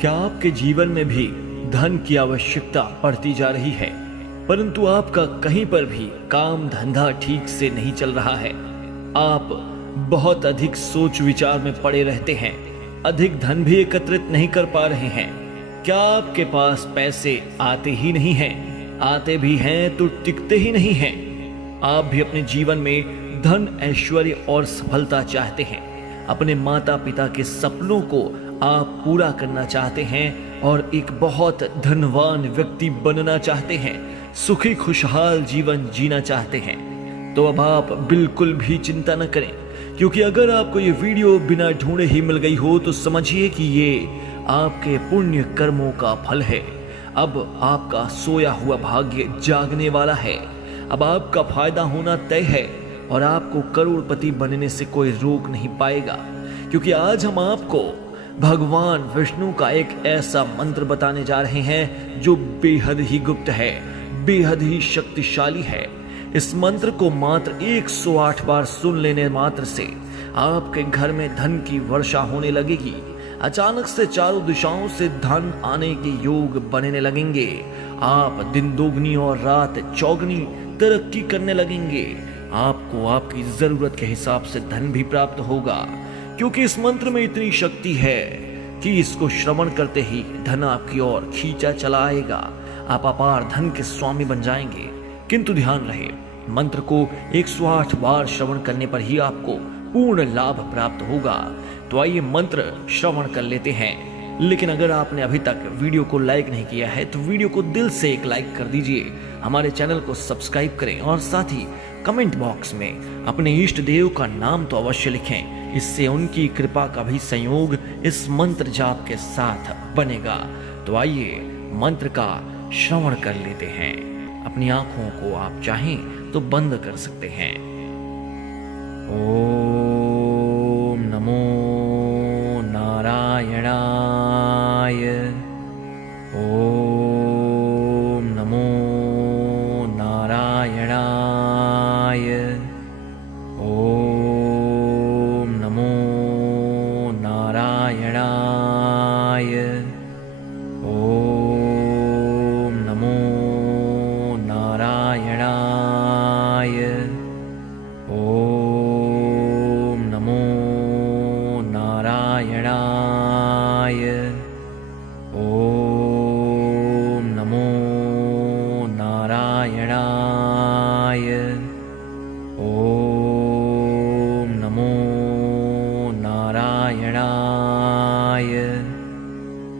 क्या आपके जीवन में भी धन की आवश्यकता बढ़ती जा रही है, परंतु आपका कहीं पर भी काम धंधा ठीक से नहीं चल रहा है? आप बहुत अधिक सोच विचार में पड़े रहते हैं, अधिक धन भी एकत्रित नहीं कर पा रहे हैं। क्या आपके पास पैसे आते ही नहीं हैं? आते भी हैं तो टिकते ही नहीं हैं। आप भी अपने जीवन में धन, ऐश्वर्य और सफलता चाहते हैं। अपने माता पिता के सपनों को आप पूरा करना चाहते हैं और एक बहुत धनवान व्यक्ति बनना चाहते हैं, सुखी खुशहाल जीवन जीना चाहते हैं। तो अब आप बिल्कुल भी चिंता न करें, क्योंकि अगर आपको ये वीडियो बिना ढूंढे ही मिल गई हो तो समझिए कि ये आपके पुण्य कर्मों का फल है। अब आपका सोया हुआ भाग्य जागने वाला है। अब आपका फायदा होना तय है और आपको करोड़पति बनने से कोई रोक नहीं पाएगा, क्योंकि आज हम आपको भगवान विष्णु का एक ऐसा मंत्र बताने जा रहे हैं जो बेहद ही गुप्त है, बेहद ही शक्तिशाली है। इस मंत्र को मात्र 108 बार सुन लेने मात्र से आपके घर में धन की वर्षा होने लगेगी। अचानक से चारों दिशाओं से धन आने के योग बनने लगेंगे। आप दिन दोगुनी और रात चौगुनी तरक्की करने लगेंगे। आपको आपकी जरूरत के हिसाब से धन भी प्राप्त होगा, क्योंकि इस मंत्र में इतनी शक्ति है कि इसको श्रवण करते ही धन आपकी ओर खींचा चला आएगा। आप अपार धन के स्वामी बन जाएंगे। किंतु ध्यान रहे, मंत्र को 108 बार श्रवण करने पर ही आपको पूर्ण लाभ प्राप्त होगा। तो आइए मंत्र श्रवण कर लेते हैं। लेकिन अगर आपने अभी तक वीडियो को लाइक नहीं किया है तो वीडियो को दिल से एक लाइक कर दीजिए, हमारे चैनल को सब्सक्राइब करें और साथ ही कमेंट बॉक्स में अपने इष्ट देव का नाम तो अवश्य लिखें। इससे उनकी कृपा का भी संयोग इस मंत्र जाप के साथ बनेगा। तो आइए मंत्र का श्रवण कर लेते हैं। अपनी आंखों को आप चाहें तो बंद कर सकते हैं। ओम नमो नारायणाय। ओम नमो नारायणाय। ओम नमो नारायणाय। ओम नमो नारायणाय। ओम नमो नारायणाय। ओम नमो नारायणाय। ओम नमो नारायणाय।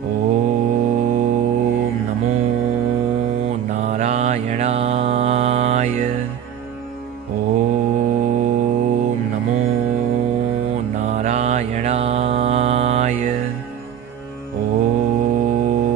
ओम नमो नारायणाय। ओम नमो नारायणाय। ओम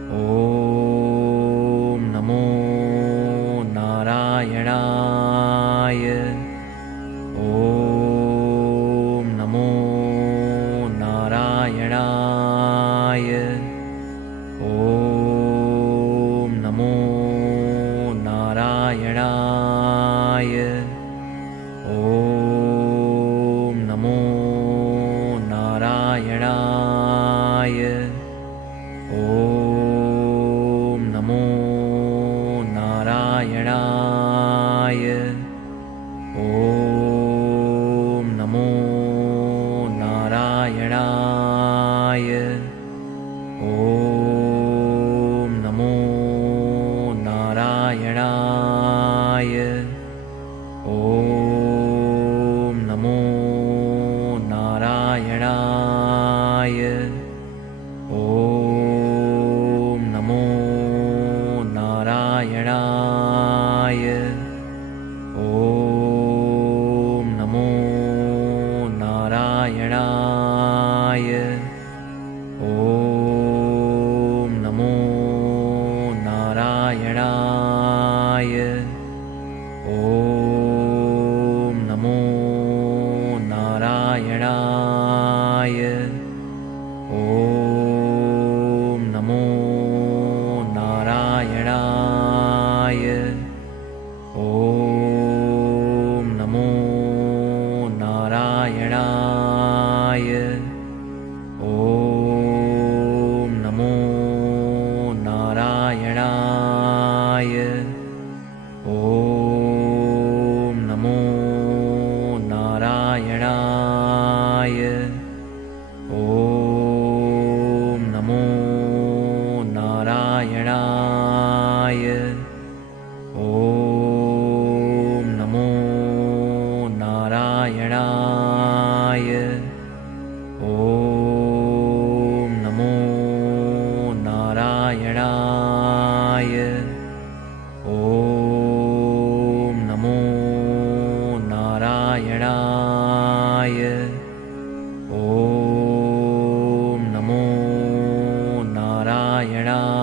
ॐ नमो नारायणाय। ॐ नमो नारायणाय। ॐ नमो नारायणाय। ॐ नमो नारायणाय। ॐ नमो नारायणाय। ॐ नमो नारायणाय। ॐ नमो नारायणाय। ॐ नमो नारायणाय। ॐ नमो नारायणाय। ॐ नमो नारायणाय। ॐ नमो नारायणाय। ॐ नमो नारायणाय। ॐ नमो नारायणाय। ॐ नमो नारायणाय। ॐ नमो नारायणाय। ॐ नमो नारायणाय। ॐ नमो नारायणाय।